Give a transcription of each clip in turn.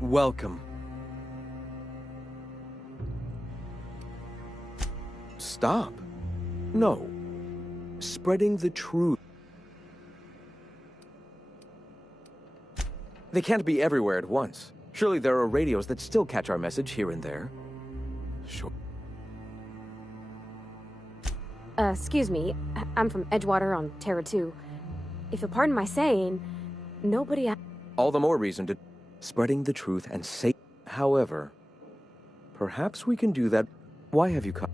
Welcome. Stop. No. Spreading the truth. They can't be everywhere at once. Surely there are radios that still catch our message here and there. Sure. Excuse me. I'm from Edgewater on Terra 2. If you'll pardon my saying, nobody... All the more reason to... Spreading the truth and say... However, perhaps we can do that... Why have you come?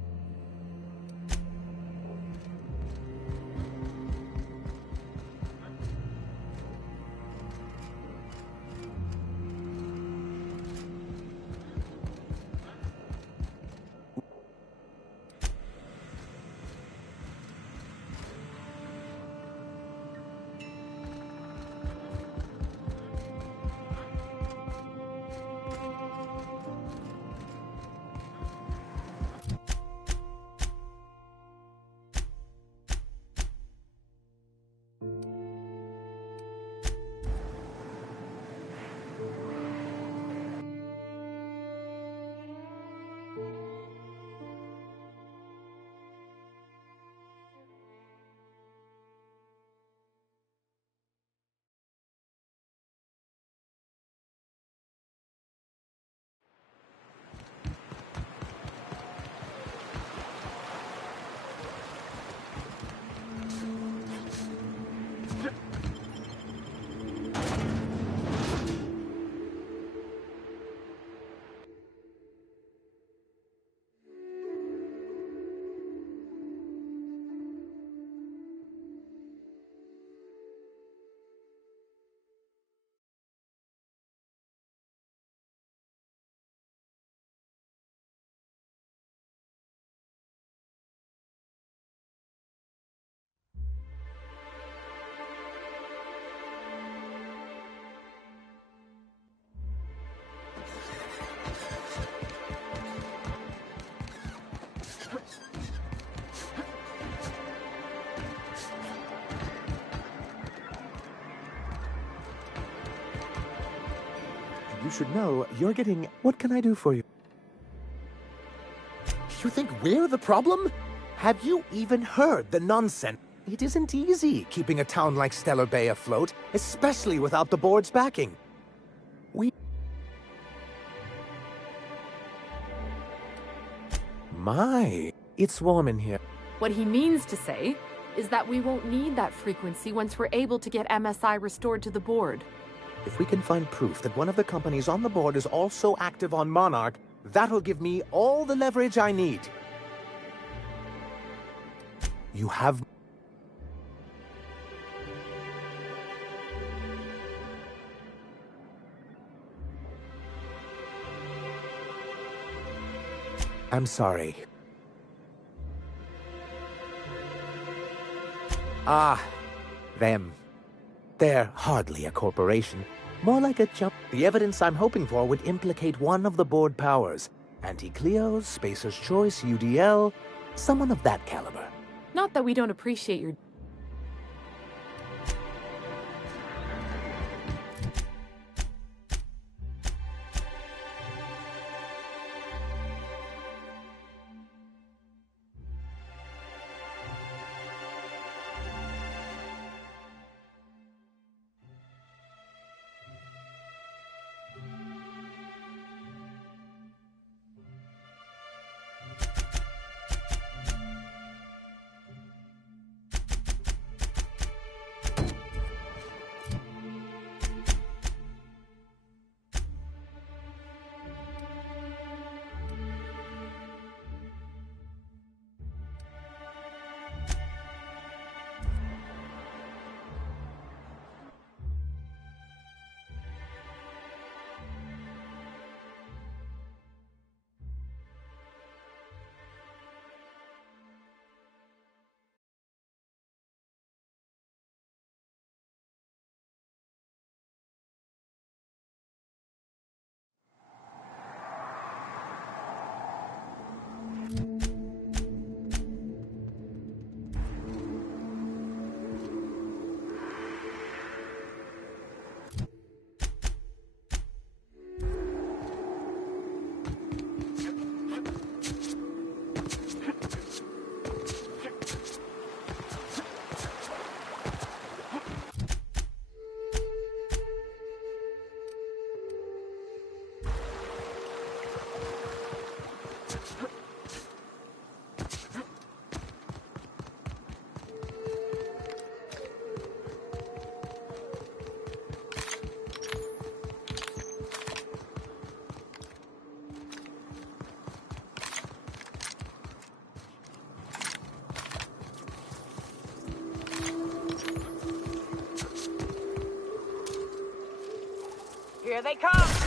You should know you're getting... What can I do for you? You think we're the problem? Have you even heard the nonsense? It isn't easy keeping a town like Stellar Bay afloat, especially without the board's backing. My, it's warm in here. What he means to say is that we won't need that frequency once we're able to get MSI restored to the board. If we can find proof that one of the companies on the board is also active on Monarch, that'll give me all the leverage I need. You have... I'm sorry. Ah, them. They're hardly a corporation. More like a jump. The evidence I'm hoping for would implicate one of the board powers. Anti-Cleos, Spacer's Choice, UDL, someone of that caliber. Not that we don't appreciate your... Here they come!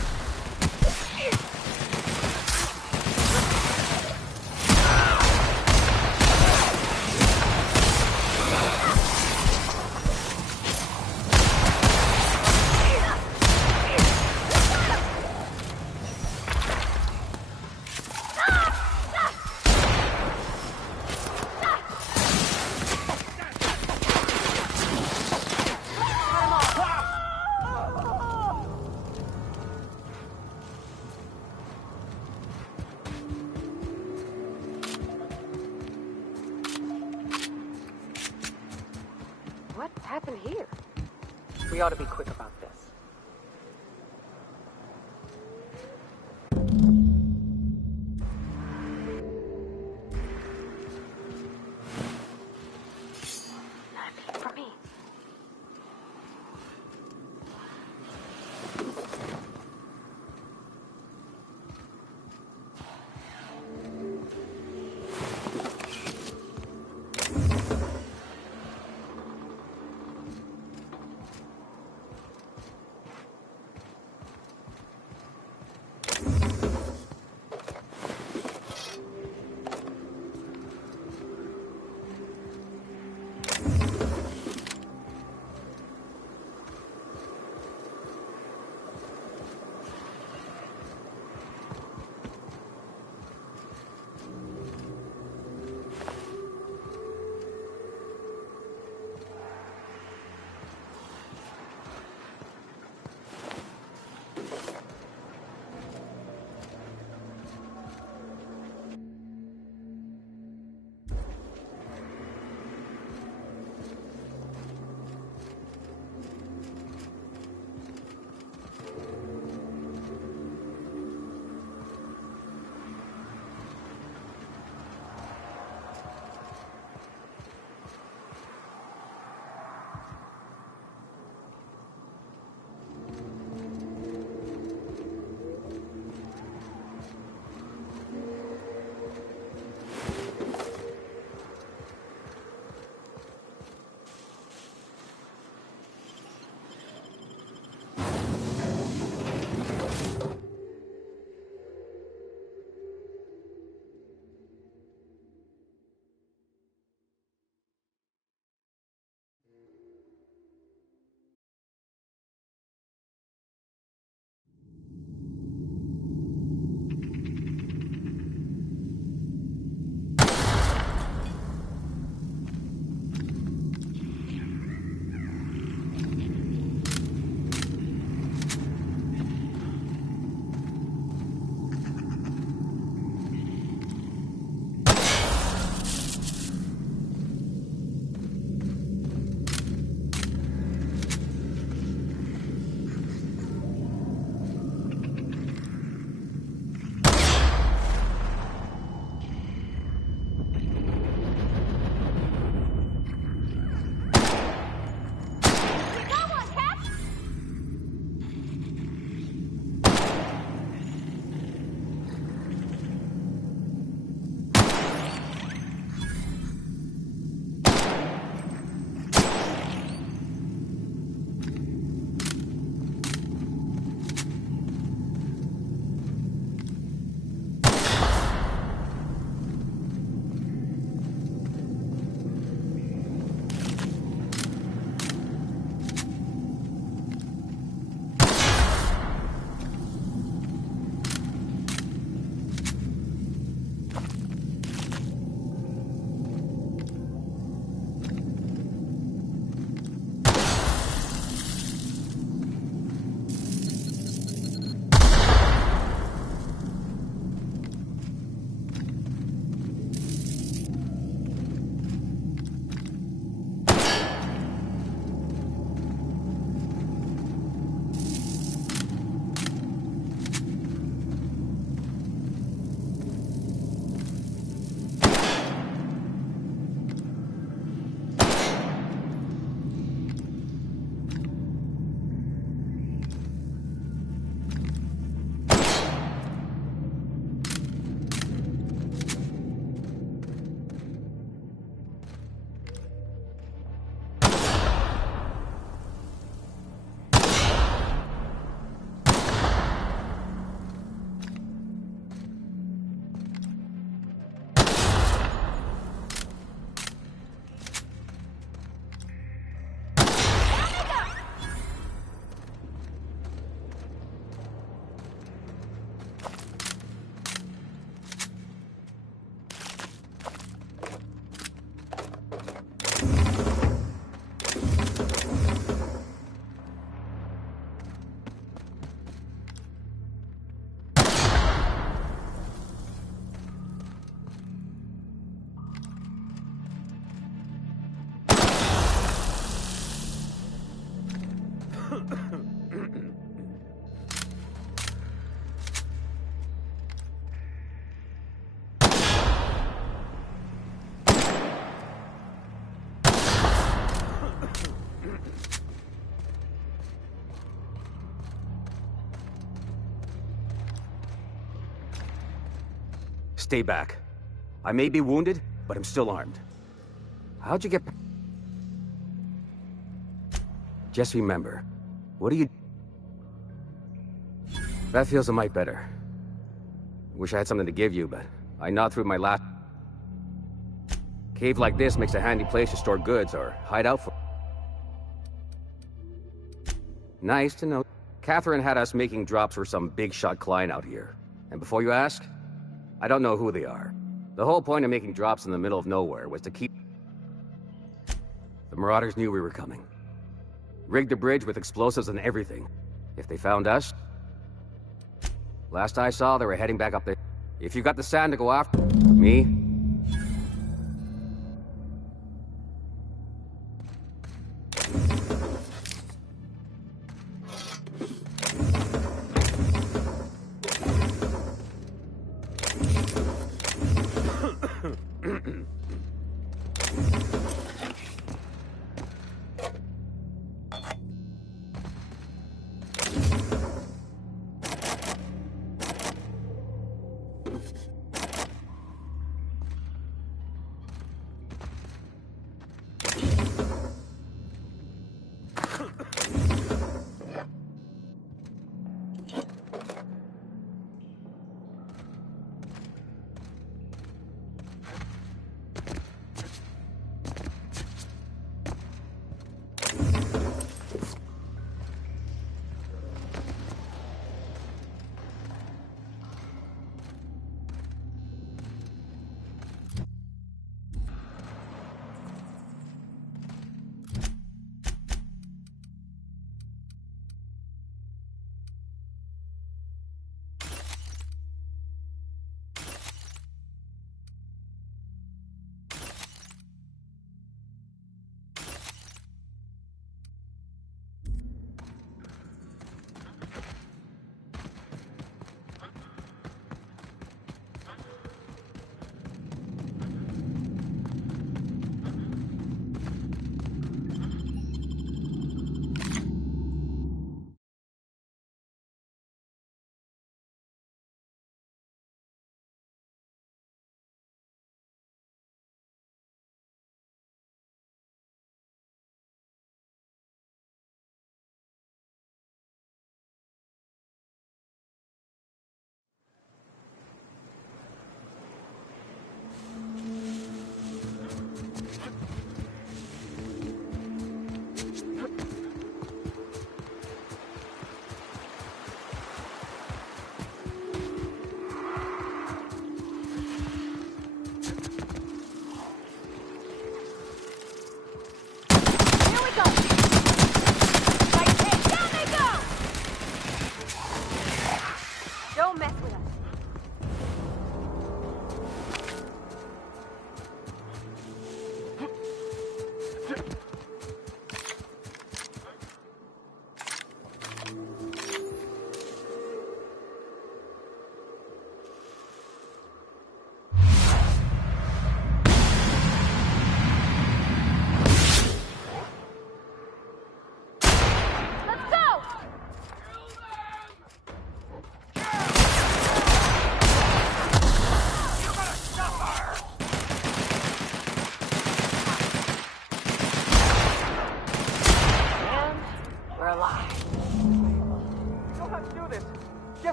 What happened here? We ought to be quick about this. Nothing for me. Stay back. I may be wounded, but I'm still armed. How'd you get... Just remember, what do you... That feels a mite better. Wish I had something to give you, but I gnawed through my last... Cave like this makes a handy place to store goods or hide out for... Nice to know. Catherine had us making drops for some big-shot client out here. And before you ask, I don't know who they are. The whole point of making drops in the middle of nowhere was to keep... The Marauders knew we were coming. Rigged the bridge with explosives and everything. If they found us... Last I saw, they were heading back up there. If you got the sand to go after... Me?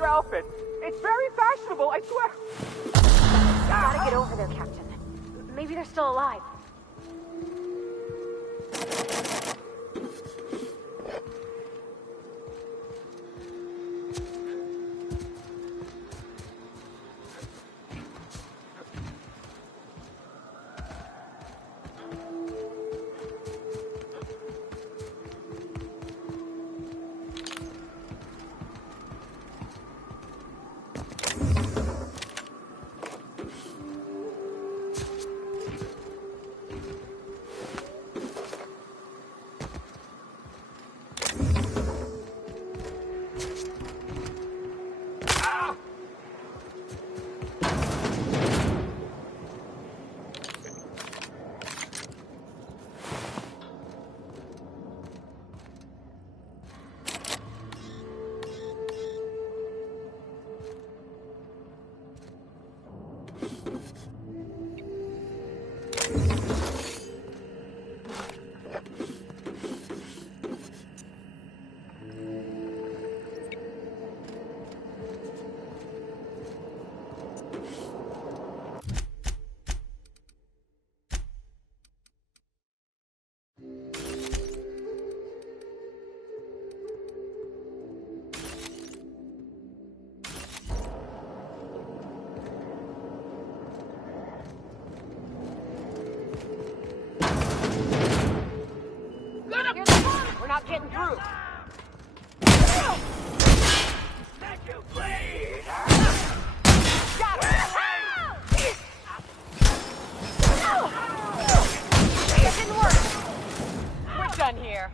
Outfit. It's very fashionable, I swear. Gotta get over there, Captain. Maybe they're still alive. getting through. Got it. It didn't work. We're done here.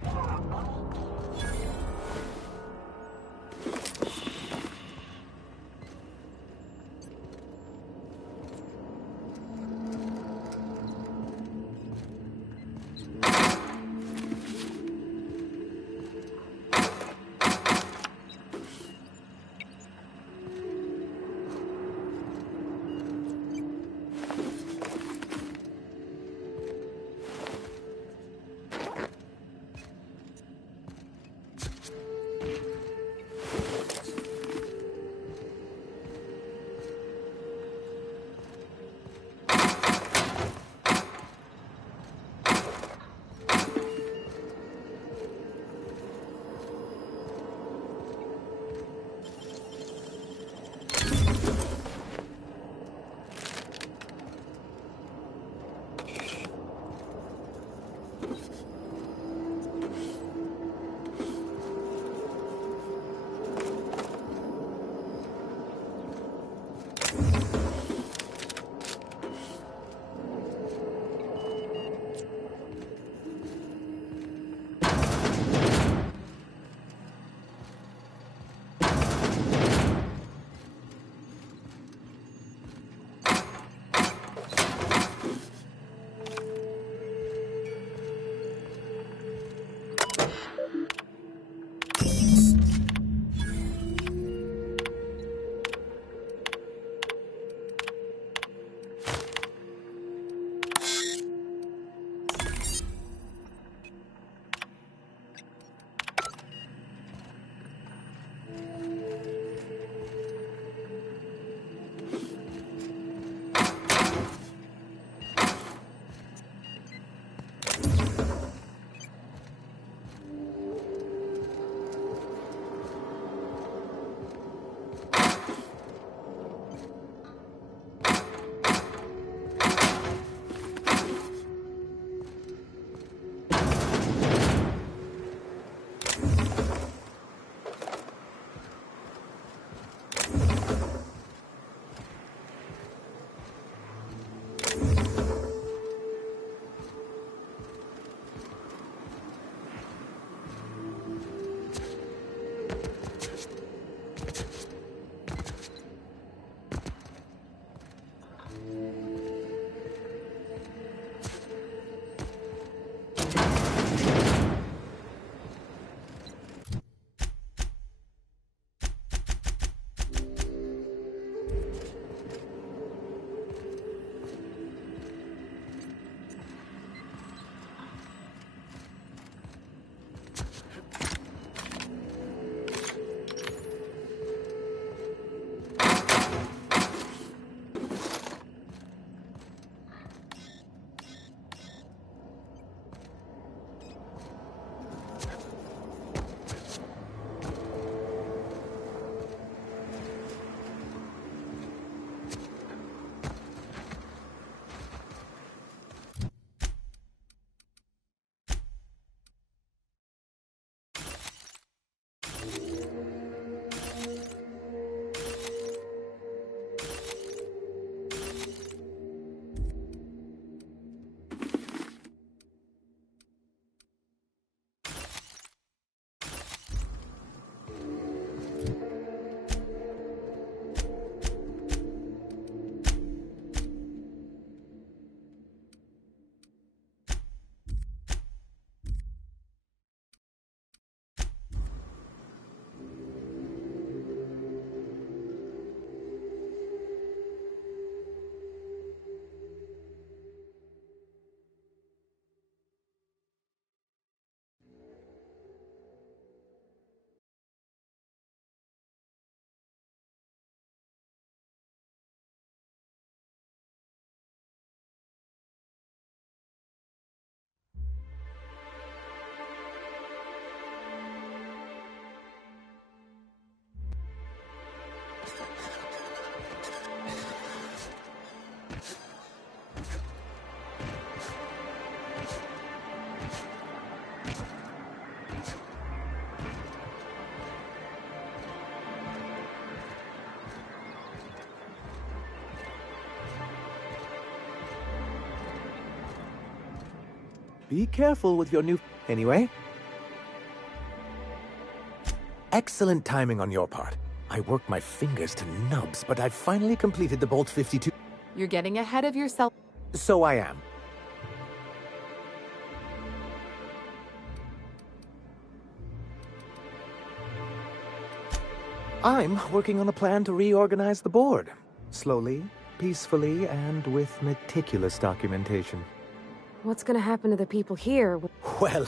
Be careful with your new... Anyway. Excellent timing on your part. I worked my fingers to nubs, but I finally completed the Bolt 52. You're getting ahead of yourself. So I am. I'm working on a plan to reorganize the board. Slowly, peacefully, and with meticulous documentation. What's gonna happen to the people here? Well,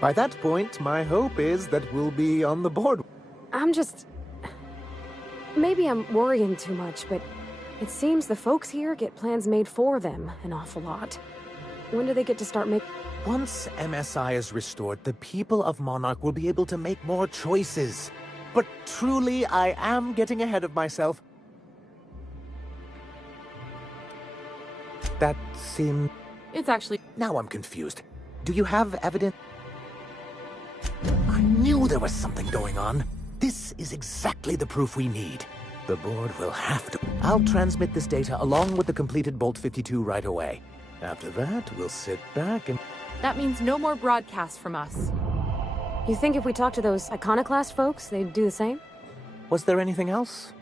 by that point, my hope is that we'll be on the board. I'm just... Maybe I'm worrying too much, but it seems the folks here get plans made for them an awful lot. When do they get to start making... Once MSI is restored, the people of Monarch will be able to make more choices. But truly, I am getting ahead of myself. That seemed... It's actually... Now I'm confused. Do you have evidence? I knew there was something going on. This is exactly the proof we need. The board will have to... I'll transmit this data along with the completed Bolt 52 right away. After that, we'll sit back and... That means no more broadcasts from us. You think if we talk to those Iconoclast folks, they'd do the same? Was there anything else?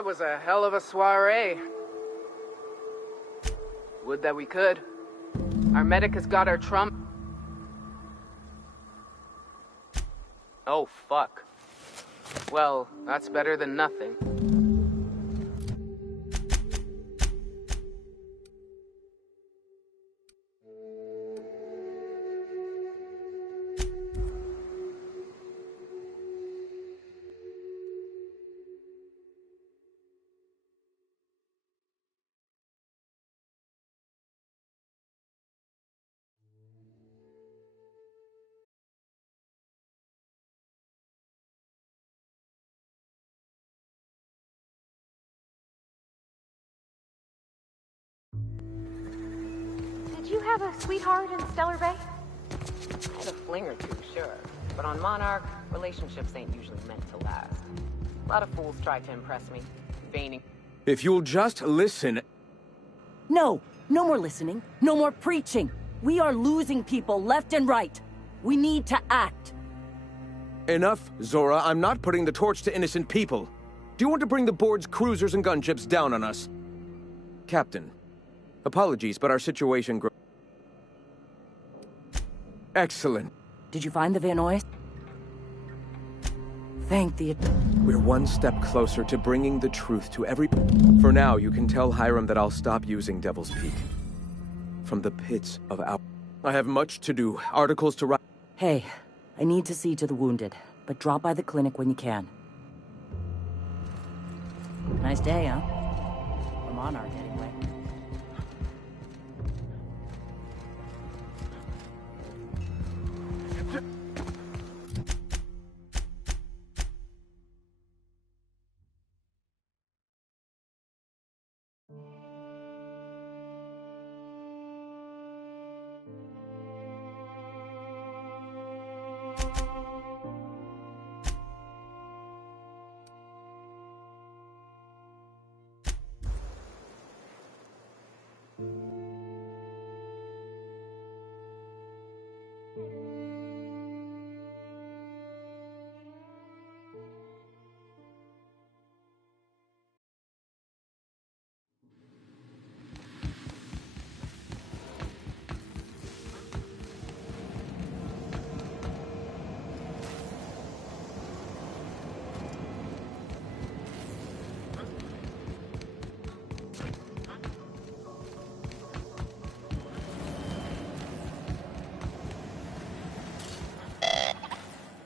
That was a hell of a soiree. Would that we could. Our medic has got our trump. Oh, fuck. Well, that's better than nothing. Did you have a sweetheart in Stellar Bay? I had a fling or two, sure. But on Monarch, relationships ain't usually meant to last. A lot of fools try to impress me, feigning. If you'll just listen... No! No more listening. No more preaching. We are losing people left and right. We need to act. Enough, Zora. I'm not putting the torch to innocent people. Do you want to bring the board's cruisers and gunships down on us? Captain, apologies, but our situation Excellent. Did you find the Van Nuys? Thank the... We're one step closer to bringing the truth to every... For now, you can tell Hiram that I'll stop using Devil's Peak. From the pits of our... I have much to do. Articles to write... Hey, I need to see to the wounded, but drop by the clinic when you can. Nice day, huh? For Monarch, anyway.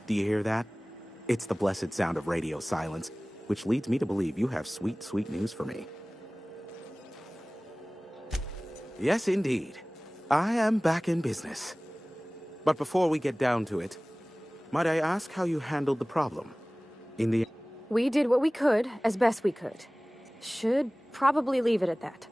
Do you hear that? It's the blessed sound of radio silence, which leads me to believe you have sweet, sweet news for me. Yes, indeed. I am back in business. But before we get down to it, might I ask how you handled the problem? We did what we could, as best we could. Should probably leave it at that.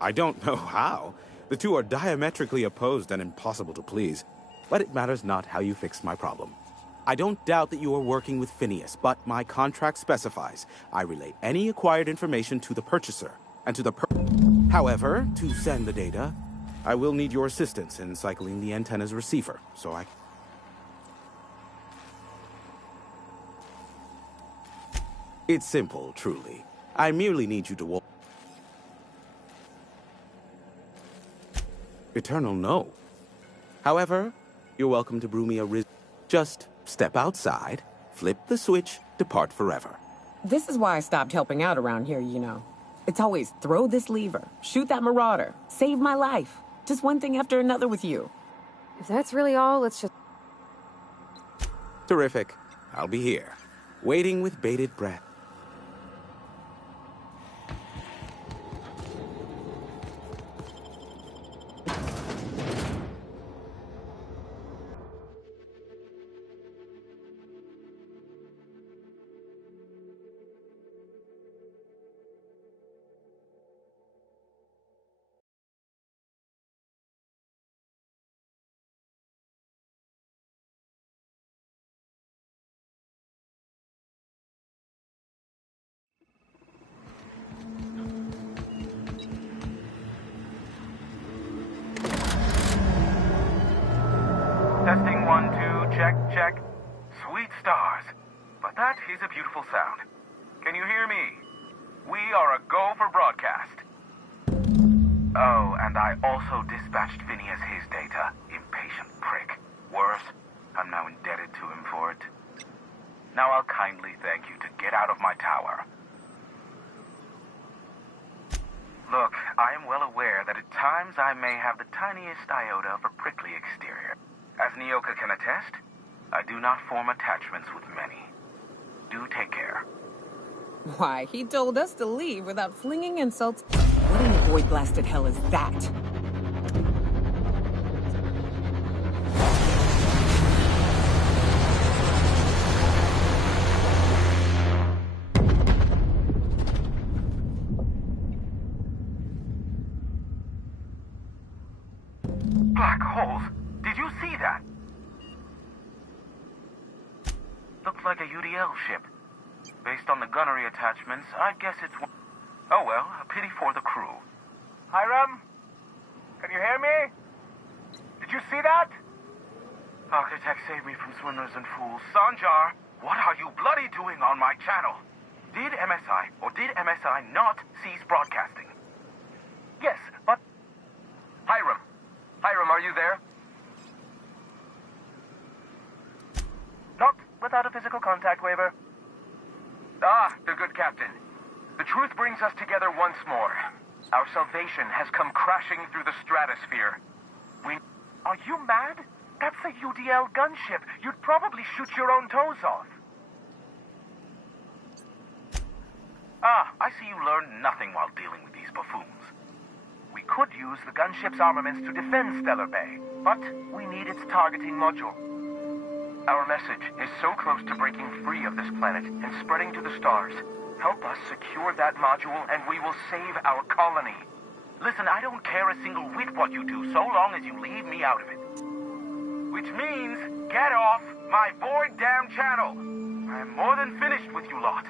I don't know how. The two are diametrically opposed and impossible to please. But it matters not how you fixed my problem. I don't doubt that you are working with Phineas, but my contract specifies I relay any acquired information to the purchaser and to the However, to send the data, I will need your assistance in cycling the antenna's receiver, so I... It's simple, truly. I merely need you to Eternal, no. However, you're welcome to brew me a Just step outside, flip the switch, depart forever. This is why I stopped helping out around here, you know. It's always throw this lever, shoot that marauder, save my life. Just one thing after another with you. If that's really all, let's just... Terrific. I'll be here, waiting with bated breath. Testing 1, 2, check, check. Sweet stars. But that is a beautiful sound. Can you hear me? We are a go for broadcast. Oh, and I also dispatched Phineas his data. Impatient prick. Worse, I'm now indebted to him for it. Now I'll kindly thank you to get out of my tower. Look, I am well aware that at times I may have the tiniest iota of a prickly exterior. As Nyoka can attest, I do not form attachments with many. Do take care. Why, he told us to leave without flinging insults. What in the void-blasted hell is that? Black holes! Did you see that? Looks like a UDL ship. Based on the gunnery attachments, I guess it's one... Oh well, a pity for the crew. Hiram? Can you hear me? Did you see that? Architect saved me from swindlers and fools. Sanjar, what are you bloody doing on my channel? Did MSI or did MSI not cease broadcasting? Yes, but... Hiram. Hiram, are you there? Not without a physical contact waiver. Ah, the good captain. The truth brings us together once more. Our salvation has come crashing through the stratosphere. Are you mad? That's a UDL gunship. You'd probably shoot your own toes off. Ah, I see you learned nothing while dealing with these buffoons. We could use the gunship's armaments to defend Stellar Bay, but we need its targeting module. Our message is so close to breaking free of this planet and spreading to the stars. Help us secure that module and we will save our colony. Listen, I don't care a single whit what you do, so long as you leave me out of it. Which means, get off my void-damn channel. I am more than finished with you lot.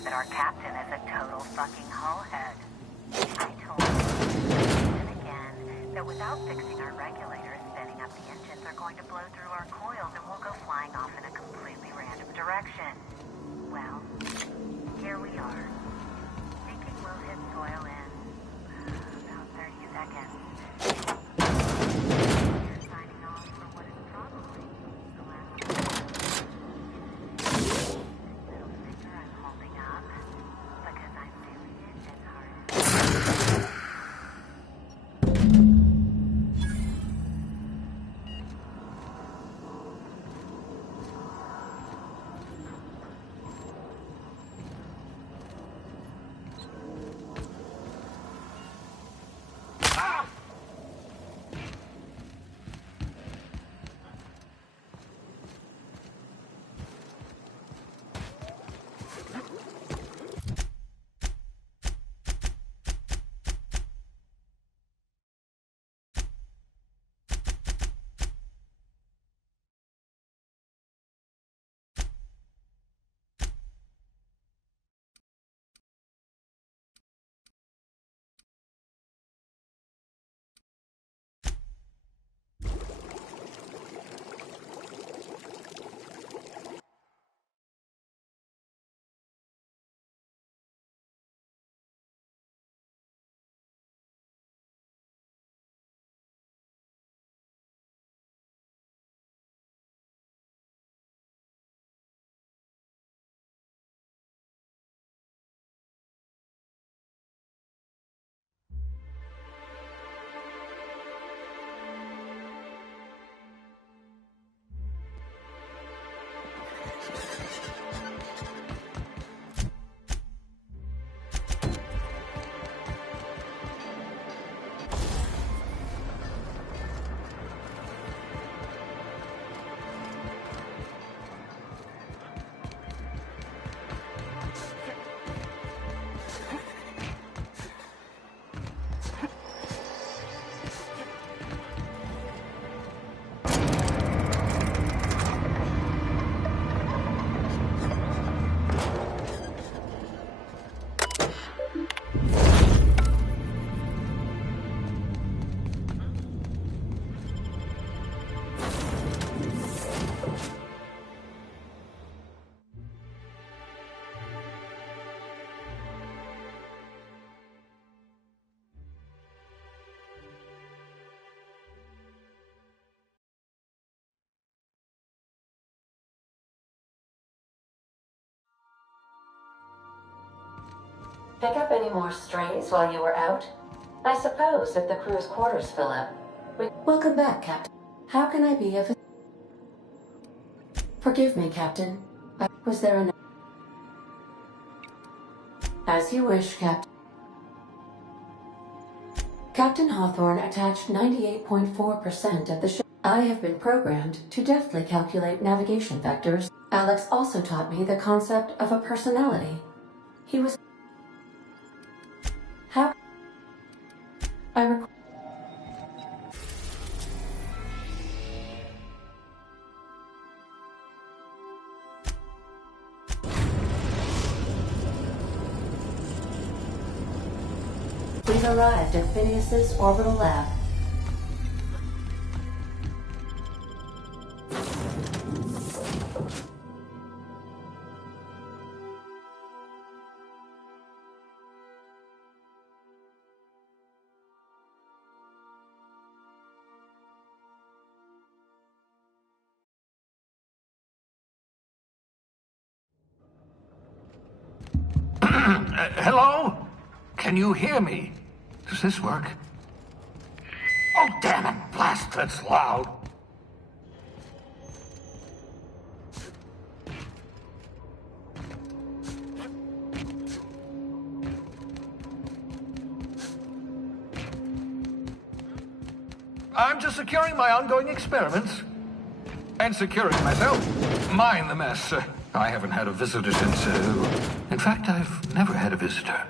idea that our captain is a total fucking hullhead. I told him and again that without fixing our regulators, spinning up the engines are going to blow through our coils and we'll go flying off in a completely random direction. Well, here we are. Thinking we'll hit soil in about 30 seconds. You're signing off for what is probably the last middle finger I'm holding up because I'm doing it as hard as Pick up any more strays while you were out? I suppose if the crew's quarters fill up. Welcome back, Captain. How can I be of... Forgive me, Captain. Was there an... As you wish, Captain. Captain Hawthorne attached 98.4% of the ship. I have been programmed to deftly calculate navigation vectors. Alex also taught me the concept of a personality. He was... How... We've arrived at Phineas's orbital lab. Hello? Can you hear me? Does this work? Oh, damn it! Blast, that's loud! I'm just securing my ongoing experiments. And securing myself. Mind the mess. I haven't had a visitor since, in fact, I've never had a visitor.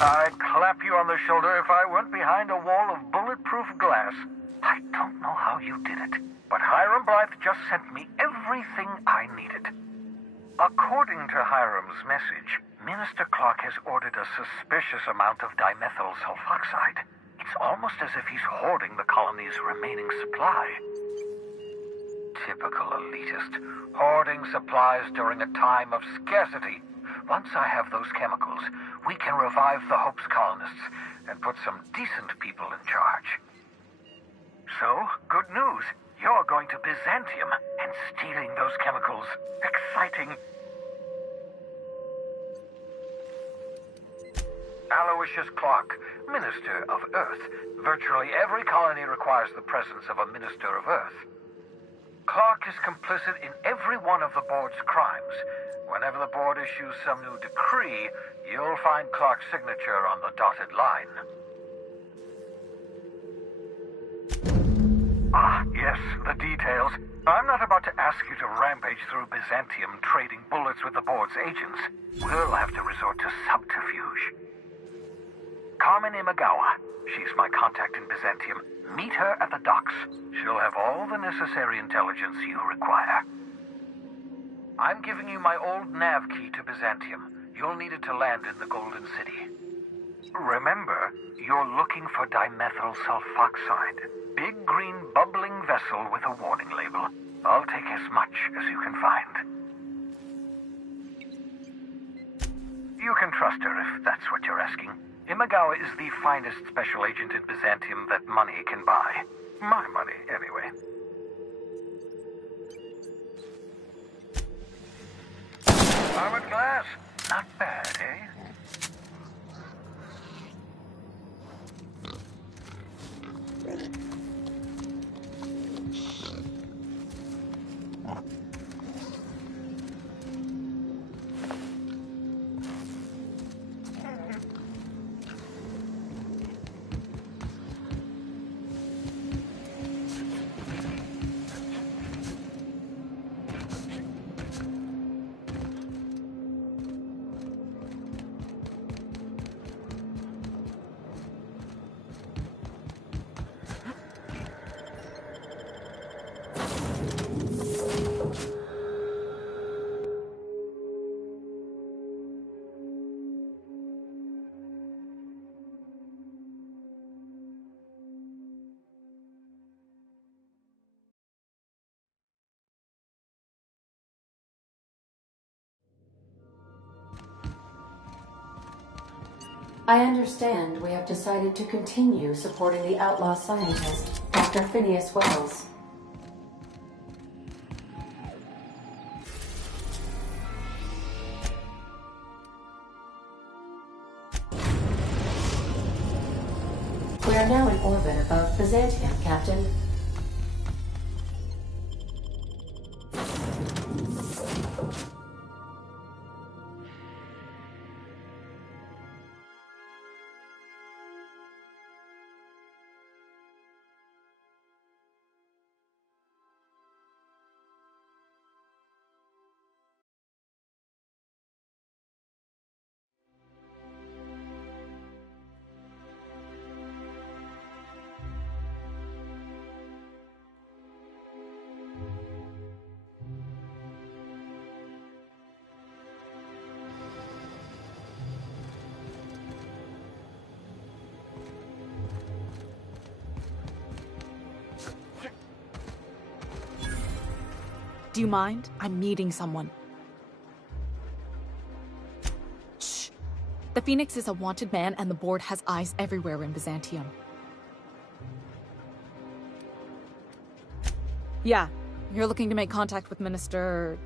I'd clap you on the shoulder if I weren't behind a wall of bulletproof glass. I don't know how you did it, but Hiram Blythe just sent me everything I needed. According to Hiram's message, Minister Clark has ordered a suspicious amount of dimethyl sulfoxide. It's almost as if he's hoarding the colony's remaining supply. Typical elitist, hoarding supplies during a time of scarcity. Once I have those chemicals, we can revive the Hope's colonists and put some decent people in charge. So, good news. You're going to Byzantium and stealing those chemicals. Exciting. Aloysius Clark, Minister of Earth. Virtually every colony requires the presence of a Minister of Earth. Clark is complicit in every one of the board's crimes. Whenever the board issues some new decree, you'll find Clark's signature on the dotted line. Ah, yes, the details. I'm not about to ask you to rampage through Byzantium trading bullets with the board's agents. We'll have to resort to subterfuge. Carmen Imagawa. She's my contact in Byzantium. Meet her at the docks. She'll have all the necessary intelligence you require. I'm giving you my old nav key to Byzantium. You'll need it to land in the Golden City. Remember, you're looking for dimethyl sulfoxide. Big green bubbling vessel with a warning label. I'll take as much as you can find. You can trust her if that's what you're asking. Imagawa is the finest special agent in Byzantium that money can buy. My money, anyway. Armored glass? Not bad, eh? I understand we have decided to continue supporting the outlaw scientist, Dr. Phineas Wells. We are now in orbit above Byzantium, Captain. Do you mind? I'm meeting someone. Shh. The Phoenix is a wanted man, and the board has eyes everywhere in Byzantium. Yeah, you're looking to make contact with Minister...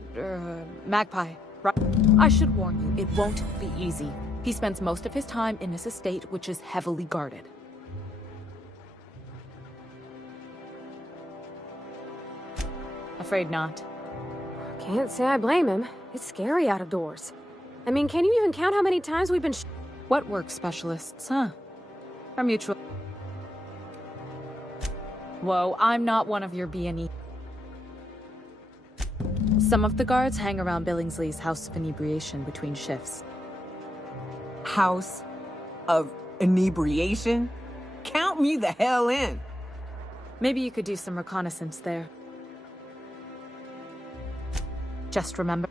Magpie, right? I should warn you, it won't be easy. He spends most of his time in his estate, which is heavily guarded. Afraid not. Can't say I blame him. It's scary out of doors. I mean, can you even count how many times we've been What work specialists, huh? Our mutual... Whoa, I'm not one of your B&E. Some of the guards hang around Billingsley's House of Inebriation between shifts. House of Inebriation? Count me the hell in! Maybe you could do some reconnaissance there. Just remember,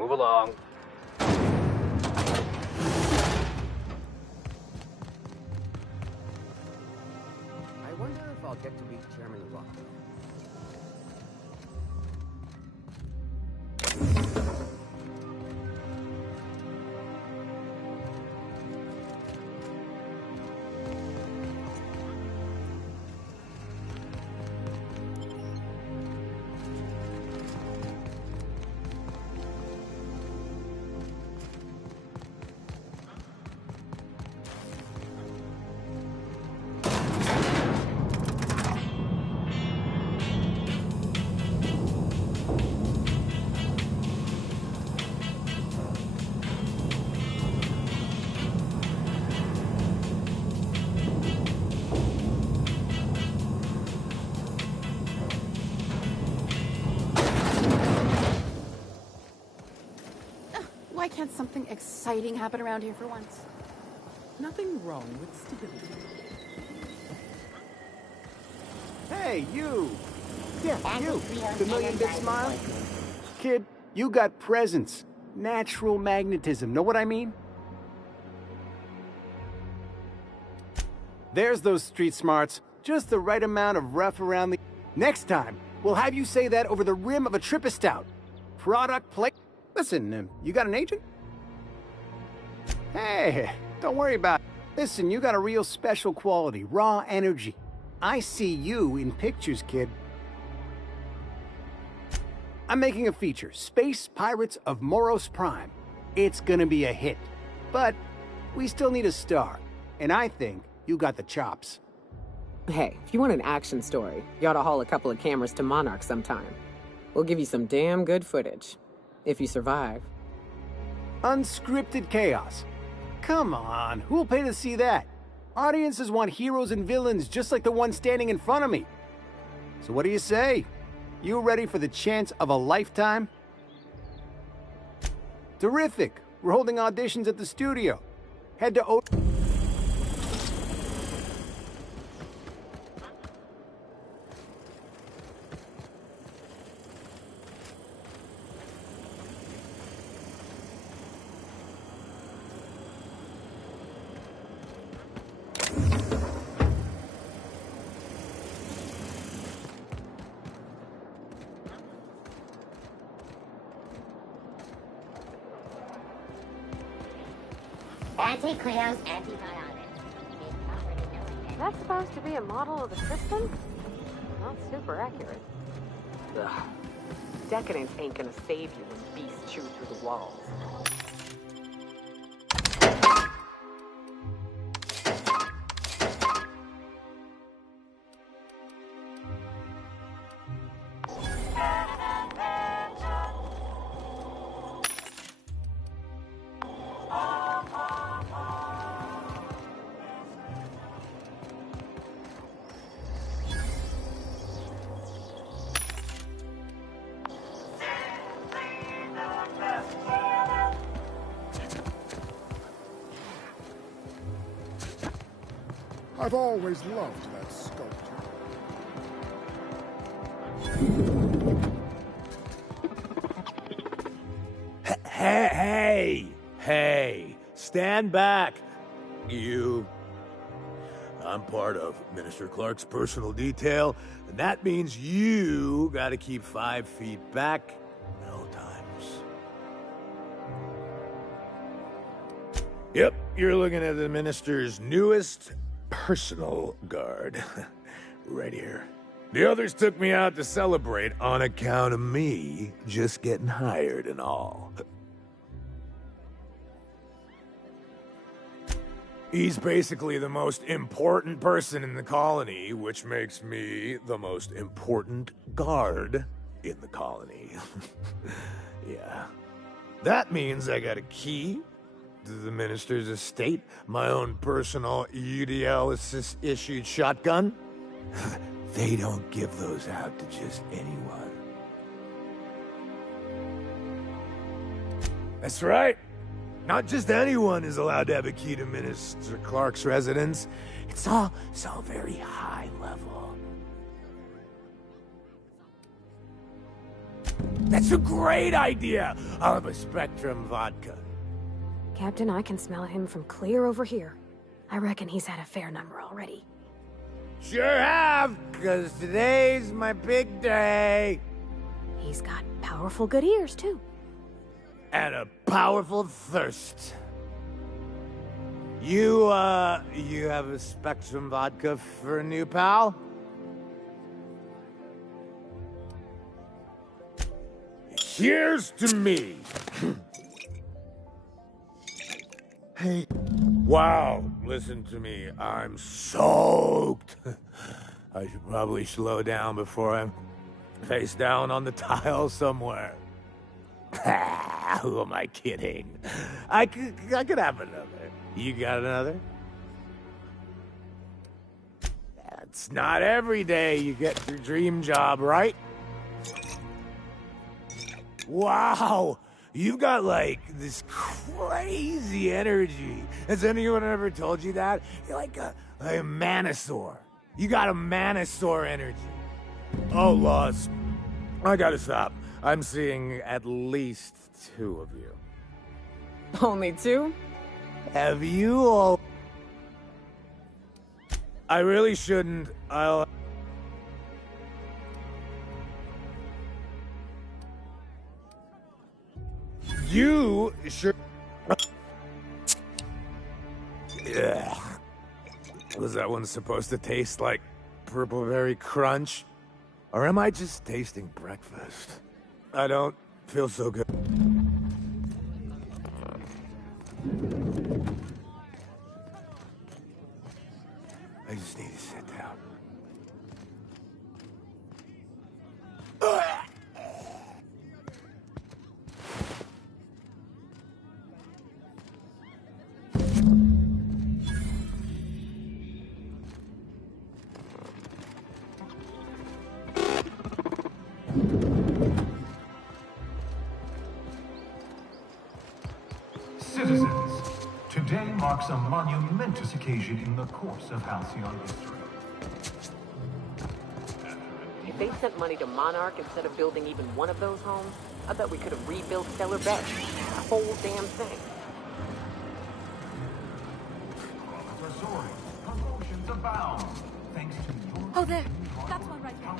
Move along. I wonder if I'll get to meet Chairman Rock. Why can't something exciting happen around here for once? Nothing wrong with stability. Hey, you! Yeah, you! The million-bit smile? Kid, you got presence. Natural magnetism, know what I mean? There's those street smarts. Just the right amount of rough around the... Next time, we'll have you say that over the rim of a Trippistout. Product plate... Listen, you got an agent? Hey, don't worry about it. Listen, you got a real special quality, raw energy. I see you in pictures, kid. I'm making a feature, Space Pirates of Moros Prime. It's gonna be a hit. But we still need a star, and I think you got the chops. Hey, if you want an action story, you ought to haul a couple of cameras to Monarch sometime. We'll give you some damn good footage. If you survive. Unscripted chaos. Come on, who'll pay to see that? Audiences want heroes and villains just like the one standing in front of me. So what do you say? You ready for the chance of a lifetime? Terrific. We're holding auditions at the studio. Head to Anti-Cleo's antibiotics. That's supposed to be a model of the system? Not super accurate. Ugh. Decadence ain't gonna save you when beasts chew through the walls. I've always loved that sculpture. Hey! Stand back! You. I'm part of Minister Clark's personal detail, and that means you gotta keep 5 feet back at all times. Yep, you're looking at the Minister's newest personal guard. Right here. The others took me out to celebrate on account of me just getting hired and all. He's basically the most important person in the colony, which makes me the most important guard in the colony. Yeah. That means I got a key to the Minister's estate, my own personal UDL-issued shotgun. They don't give those out to just anyone. That's right. Not just anyone is allowed to have a key to Minister Clark's residence. It's all very high level. That's a great idea! I'll have a Spectrum vodka. Captain, I can smell him from clear over here. I reckon he's had a fair number already. Sure have, because today's my big day. He's got powerful good ears, too. And a powerful thirst. You have a Spectrum vodka for a new pal? Cheers to me! Hey. Wow, listen to me. I'm soaked. I should probably slow down before I'm face down on the tile somewhere. Who am I kidding? I could have another. You got another? It's not every day you get your dream job, right? Wow! You've got, like, this crazy energy. Has anyone ever told you that? You're like a Manosaur. You got a Manosaur energy. Oh, Laws. I gotta stop. I'm seeing at least 2 of you. Only 2? Have you all... I really shouldn't. I'll... You sure... Yeah. Was that one supposed to taste like Purple Berry Crunch? Or am I just tasting breakfast? I don't feel so good. I just need to sit down. Citizens, today marks a monumentous occasion in the course of Halcyon history. If they sent money to Monarch instead of building even one of those homes, I bet we could have rebuilt Stellar Bay. The whole damn thing. Profits are soaring, promotions abound. Thanks to your... Oh, there. That's one right there.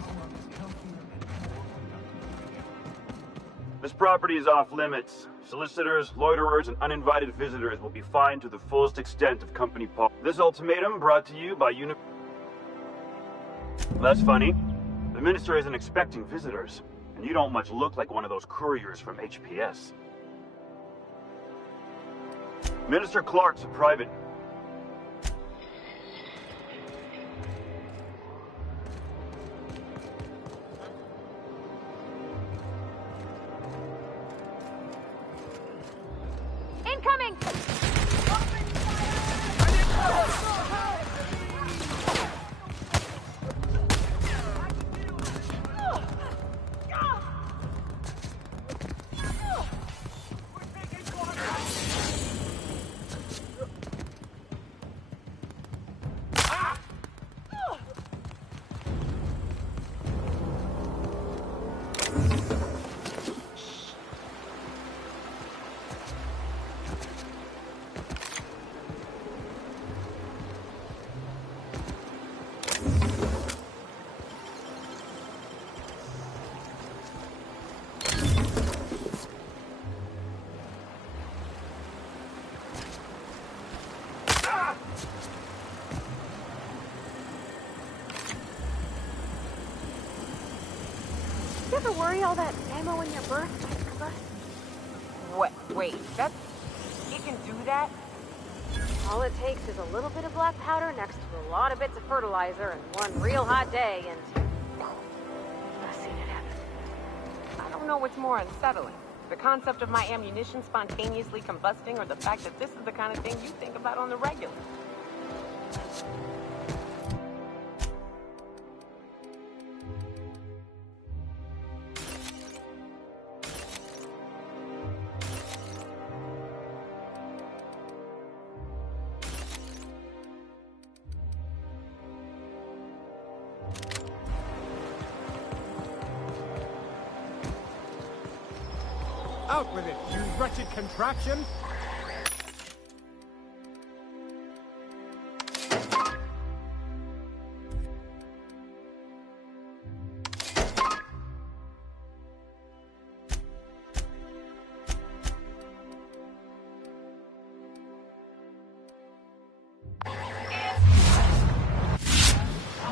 This property is off limits. Solicitors, loiterers, and uninvited visitors will be fined to the fullest extent of company policy. This ultimatum brought to you by That's funny. The Minister isn't expecting visitors, and you don't much look like one of those couriers from HPS. Minister Clark's a private... Incoming! You ever worry all that ammo in your berth might combust? What? Wait, that's... It can do that? All it takes is a little bit of black powder next to a lot of bits of fertilizer and one real hot day, and... I've seen it happen. I don't know what's more unsettling. The concept of my ammunition spontaneously combusting, or the fact that this is the kind of thing you think about on the regular. Out with it, you wretched contraption!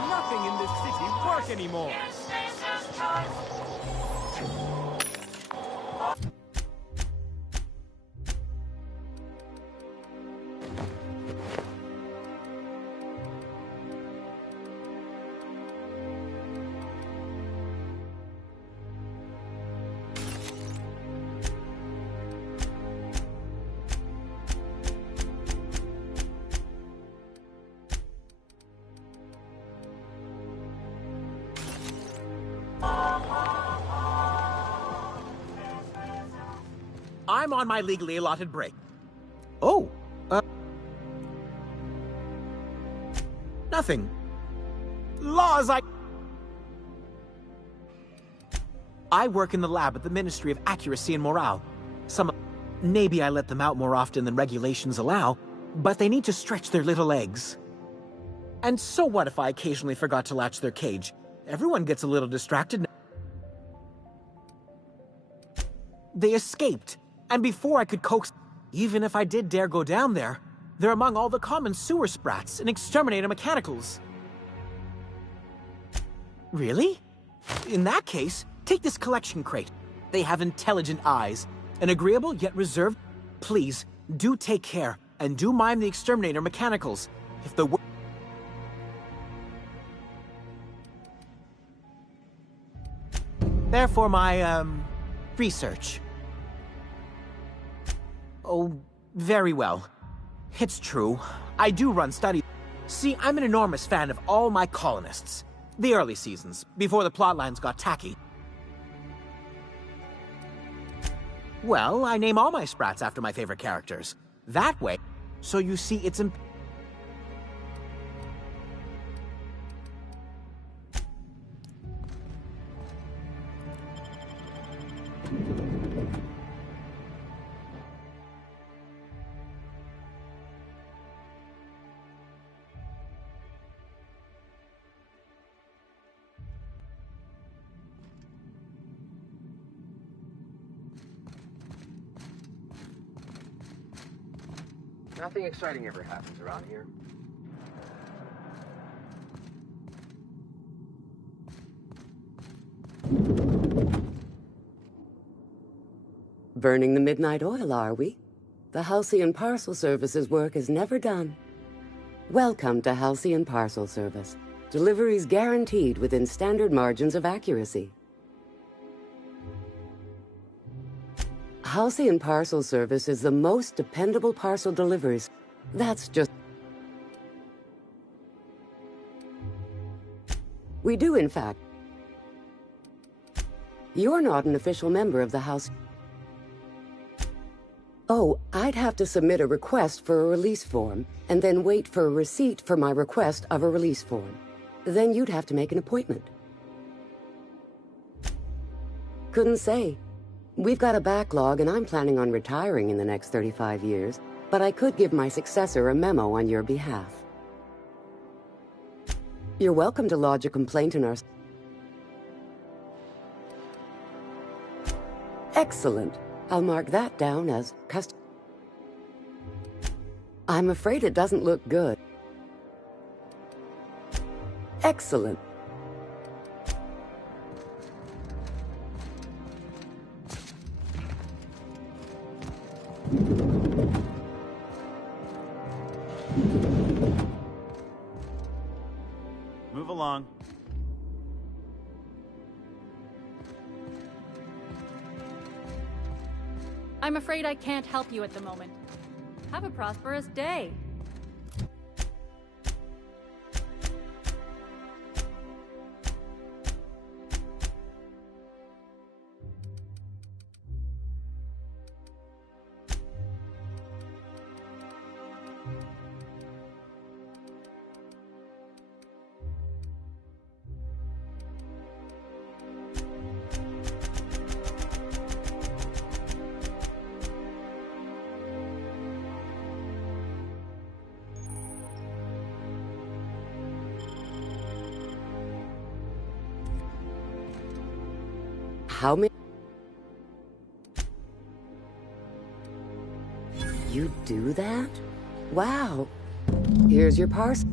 Nothing in this city works anymore! I'm on my legally allotted break. Oh, nothing. Laws, I work in the lab at the Ministry of Accuracy and Morale. Maybe I let them out more often than regulations allow, but they need to stretch their little legs. And so what if I occasionally forgot to latch their cage? Everyone gets a little distracted. They escaped. And before I could coax, even if I did dare go down there, they're among all the common sewer sprats and exterminator mechanicals. Really? In that case, take this collection crate. They have intelligent eyes, an agreeable yet reserved. Please, do take care, and do mime the exterminator mechanicals. If the Therefore my, research. Oh, very well. It's true. I do run studies. See, I'm an enormous fan of all my colonists. The early seasons, before the plotlines got tacky. Well, I name all my sprats after my favorite characters. That way, so you see it's Nothing exciting ever happens around here. Burning the midnight oil, are we? The Halcyon Parcel Service's work is never done. Welcome to Halcyon Parcel Service. Deliveries guaranteed within standard margins of accuracy. Halcyon Parcel Service is the most dependable parcel deliveries. That's just... We do, in fact. You're not an official member of the House. Oh, I'd have to submit a request for a release form, and then wait for a receipt for my request of a release form. Then you'd have to make an appointment. Couldn't say. We've got a backlog, and I'm planning on retiring in the next 35 years, but I could give my successor a memo on your behalf. You're welcome to lodge a complaint in our... Excellent. I'll mark that down as custom. I'm afraid it doesn't look good. Excellent. Move along. I'm afraid I can't help you at the moment. Have a prosperous day. How many? You do that? Wow. Here's your parcel.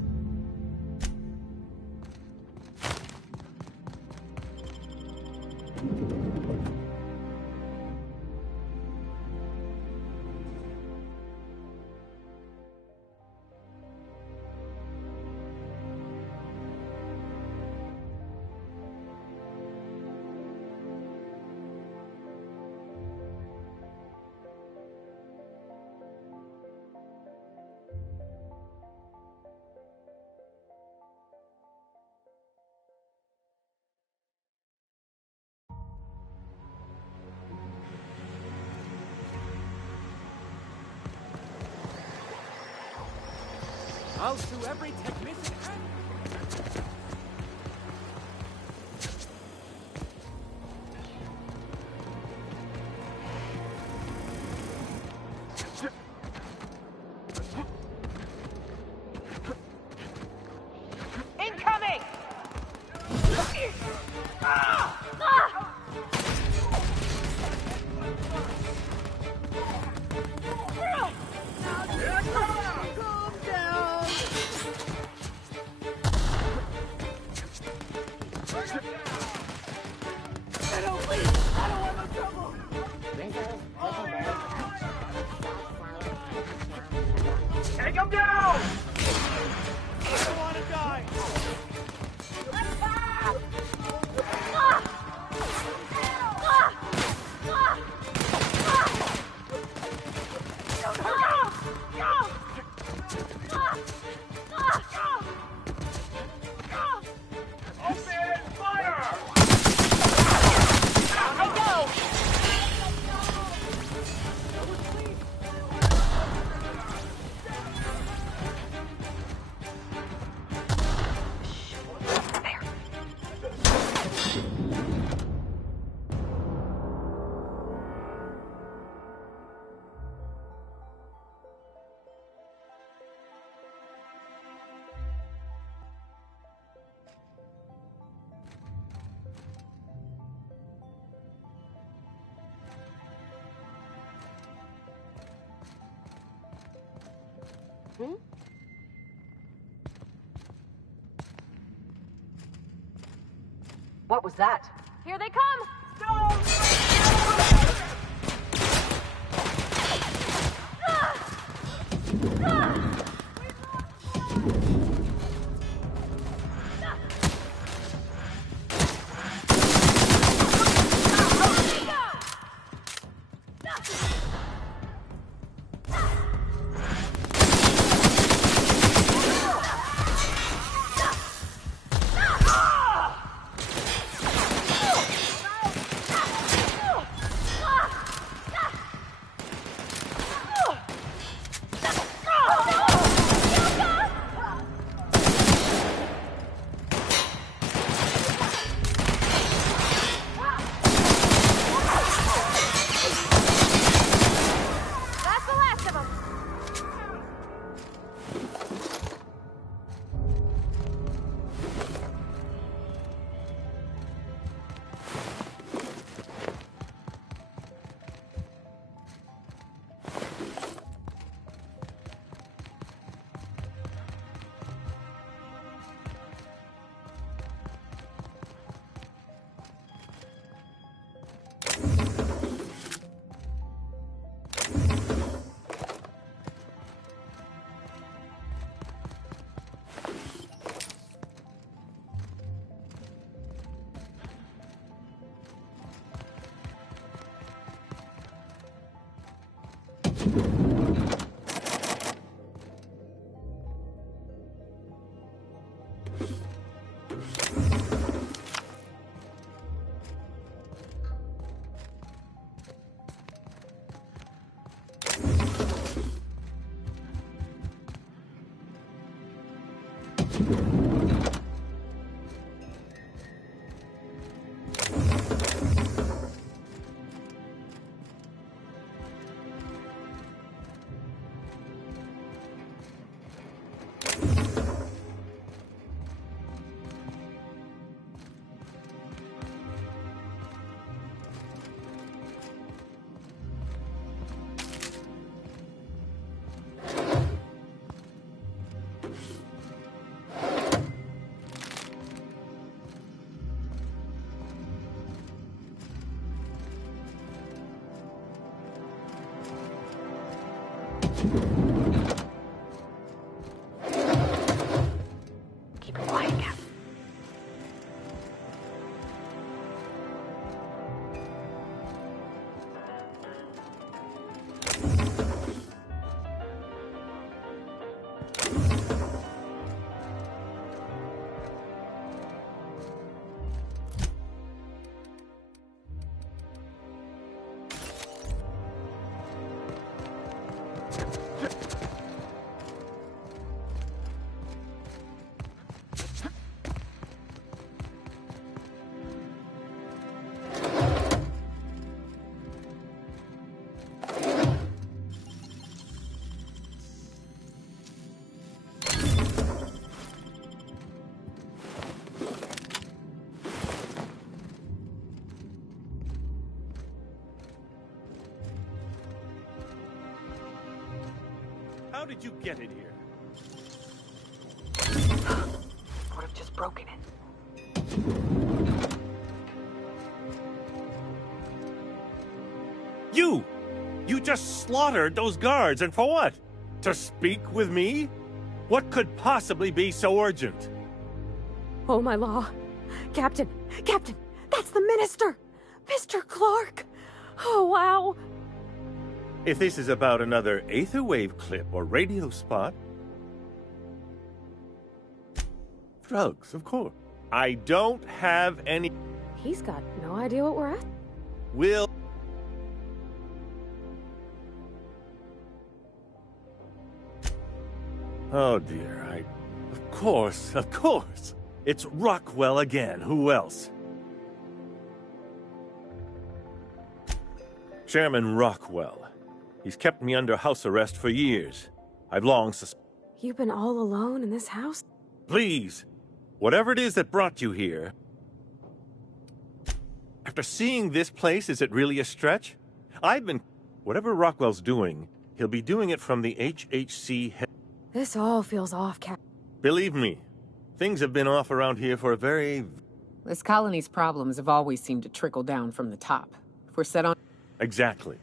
I'll sue every technician and... Incoming! Take him down! I don't want to die! Open fire! I go! What was that? Here they come! How did you get in here? Would have just broken it. You just slaughtered those guards, and for what? To speak with me? What could possibly be so urgent? Oh, my law. Captain, that's the minister! Mr. Clark! Oh, wow. If this is about another Aetherwave clip or radio spot... Drugs, of course. I don't have any... He's got no idea what we're at. Will... Oh dear, Of course. It's Rockwell again. Who else? Chairman Rockwell. He's kept me under house arrest for years. I've long You've been all alone in this house? Please, whatever it is that brought you here... After seeing this place, is it really a stretch? Whatever Rockwell's doing, he'll be doing it from the HHC head... This all feels off, Cap. Believe me, things have been off around here for a very... This colony's problems have always seemed to trickle down from the top. If we're set on... Exactly.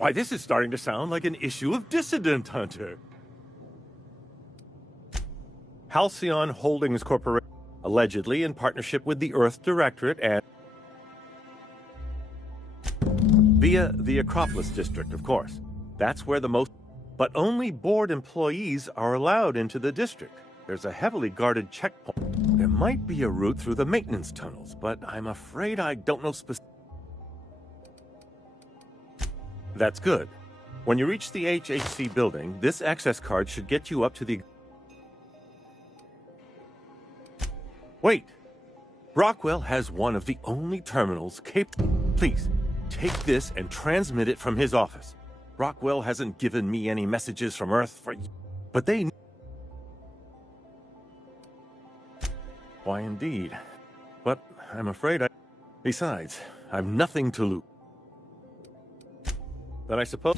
Why, this is starting to sound like an issue of Dissident Hunter. Halcyon Holdings Corporation, allegedly in partnership with the Earth Directorate and... Via the Acropolis District, of course. That's where the most... But only board employees are allowed into the district. There's a heavily guarded checkpoint. There might be a route through the maintenance tunnels, but I'm afraid I don't know That's good. When you reach the HHC building, this access card should get you up to the... Wait! Rockwell has one of the only terminals capable... Please, take this and transmit it from his office. Rockwell hasn't given me any messages from Earth for... But they... Why, indeed. But I'm afraid Besides, I've nothing to lose. Then I suppose...